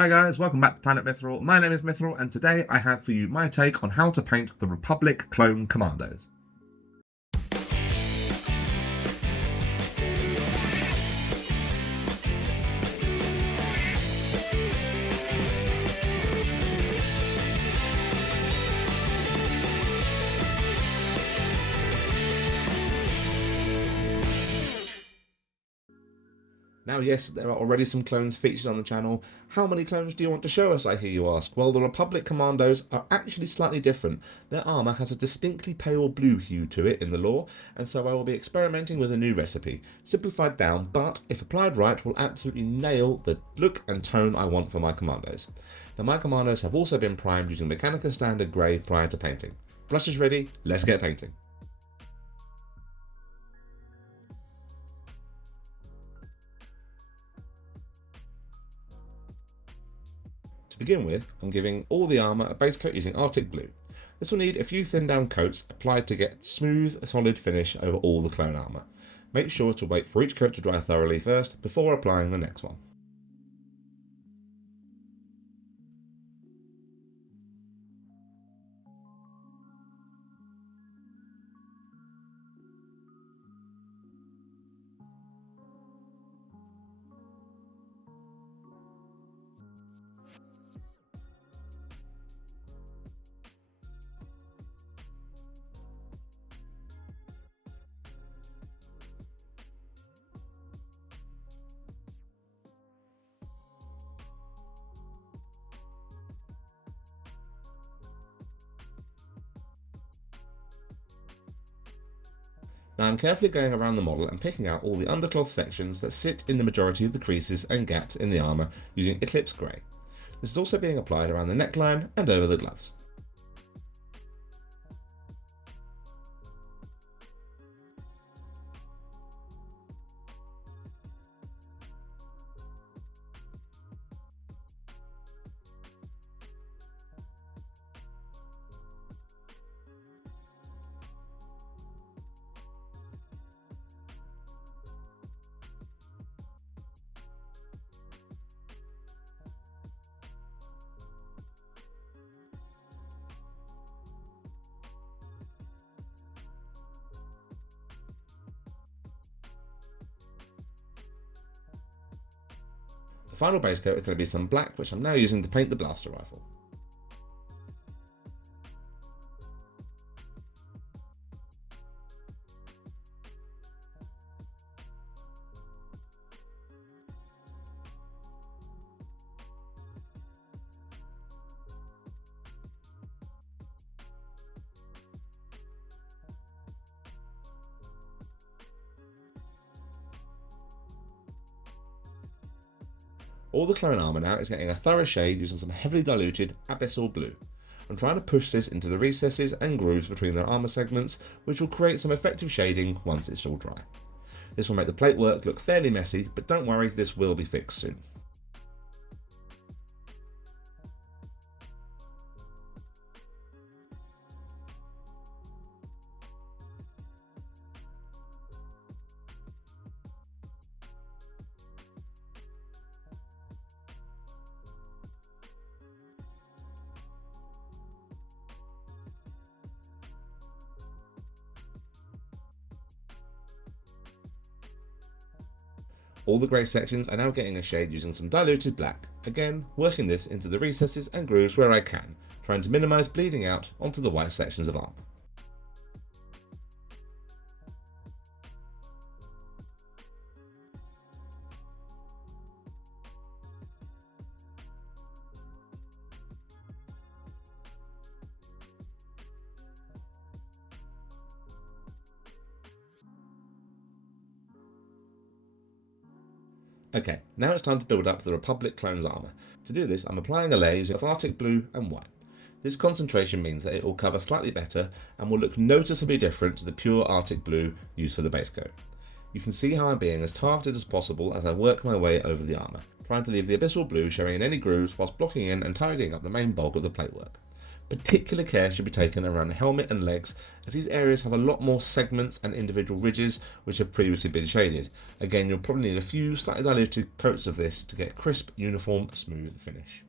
Hi guys, welcome back to Planet Mithril. My name is Mithril and today I have for you my take on how to paint the Republic Clone Commandos. Now yes, there are already some clones featured on the channel. How many clones do you want to show us, I hear you ask? Well, the Republic Commandos are actually slightly different. Their armour has a distinctly pale blue hue to it in the lore, and so I will be experimenting with a new recipe. Simplified down, but if applied right, will absolutely nail the look and tone I want for my Commandos. Now my Commandos have also been primed using Mechanica Standard Grey prior to painting. Brushes ready, let's get painting. To begin with, I'm giving all the armour a base coat using Arctic Blue. This will need a few thin down coats applied to get smooth, solid finish over all the clone armour. Make sure to wait for each coat to dry thoroughly first before applying the next one. Now I'm carefully going around the model and picking out all the undercloth sections that sit in the majority of the creases and gaps in the armour using Eclipse Grey. This is also being applied around the neckline and over the gloves. The final base coat is going to be some black, which I'm now using to paint the blaster rifle. All the clone armour now is getting a thorough shade using some heavily diluted abyssal blue. I'm trying to push this into the recesses and grooves between the armour segments, which will create some effective shading once it's all dry. This will make the plate work look fairly messy, but don't worry, this will be fixed soon. All the grey sections are now getting a shade using some diluted black, again working this into the recesses and grooves where I can, trying to minimise bleeding out onto the white sections of armour. Okay, now it's time to build up the Republic Clone's armour. To do this, I'm applying a layer using Arctic Blue and white. This concentration means that it will cover slightly better and will look noticeably different to the pure Arctic Blue used for the base coat. You can see how I'm being as targeted as possible as I work my way over the armour, trying to leave the abyssal blue showing in any grooves whilst blocking in and tidying up the main bulk of the platework. Particular care should be taken around the helmet and legs, as these areas have a lot more segments and individual ridges which have previously been shaded. Again, you'll probably need a few slightly diluted coats of this to get a crisp, uniform, smooth finish.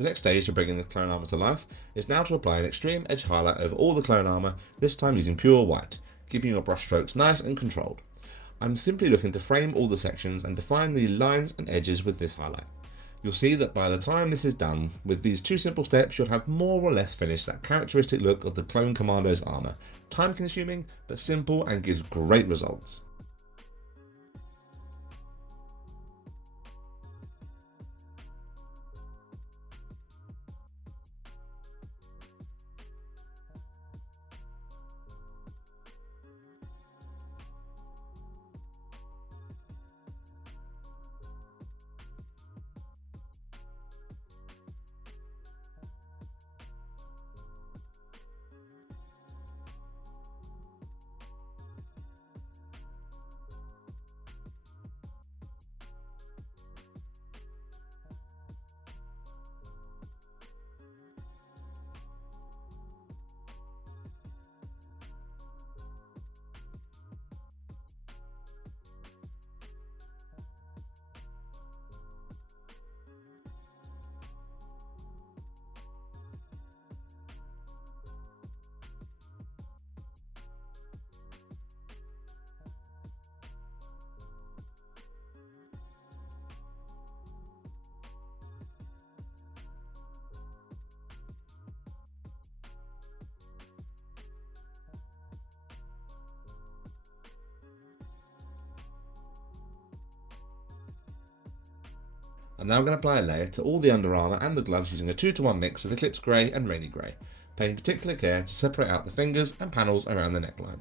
The next stage to bringing the Clone Armour to life is now to apply an extreme edge highlight over all the Clone Armour, this time using pure white, keeping your brush strokes nice and controlled. I'm simply looking to frame all the sections and define the lines and edges with this highlight. You'll see that by the time this is done, with these two simple steps you'll have more or less finished that characteristic look of the Clone Commandos armour. Time consuming, but simple and gives great results. I'm now going to apply a layer to all the under armour and the gloves using a 2-to-1 mix of Eclipse Grey and Rainy Grey, paying particular care to separate out the fingers and panels around the neckline.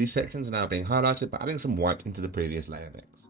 These sections are now being highlighted by adding some white into the previous layer mix.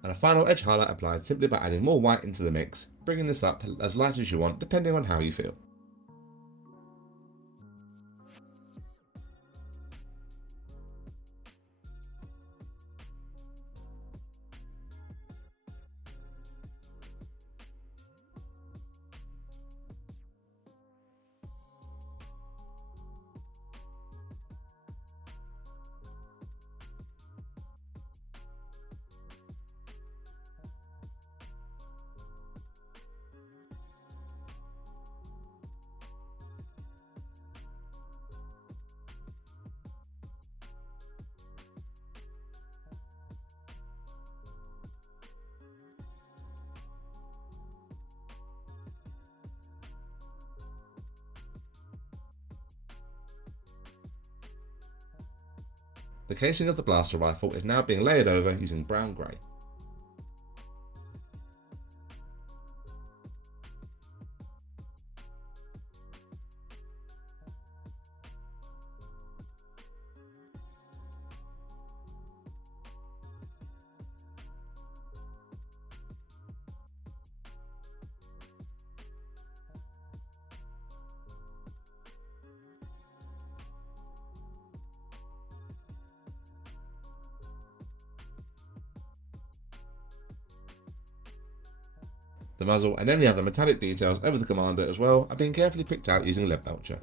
And a final edge highlight applied simply by adding more white into the mix, bringing this up as light as you want depending on how you feel. The casing of the blaster rifle is now being layered over using brown grey. The muzzle and any other metallic details over the commander as well are being carefully picked out using lead belcher.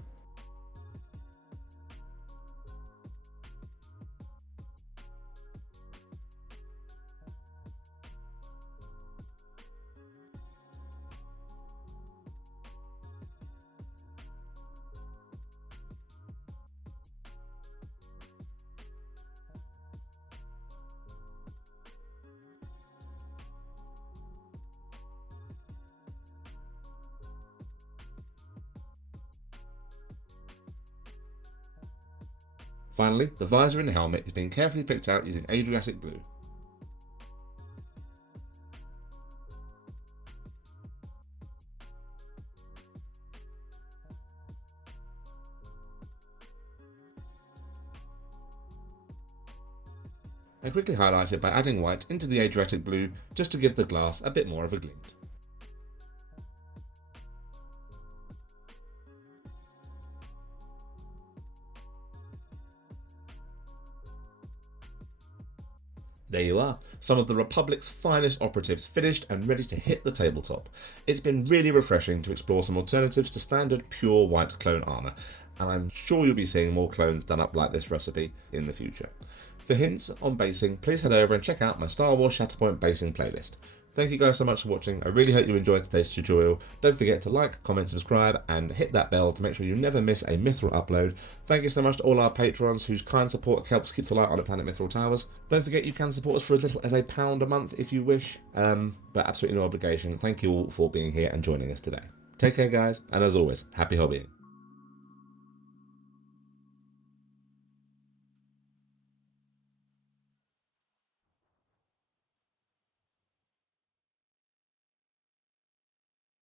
Finally, the visor in the helmet is being carefully picked out using Adriatic blue. And quickly highlighted by adding white into the Adriatic blue just to give the glass a bit more of a glint. There you are, some of the Republic's finest operatives finished and ready to hit the tabletop. It's been really refreshing to explore some alternatives to standard pure white clone armour, and I'm sure you'll be seeing more clones done up like this recipe in the future. For hints on basing, please head over and check out my Star Wars Shatterpoint basing playlist. Thank you guys so much for watching. I really hope you enjoyed today's tutorial. Don't forget to like, comment, subscribe, and hit that bell to make sure you never miss a Mithril upload. Thank you so much to all our patrons whose kind support helps keep the light on the Planet Mithril Towers. Don't forget you can support us for as little as £1 a month if you wish, but absolutely no obligation. Thank you all for being here and joining us today. Take care guys, and as always, happy hobbying.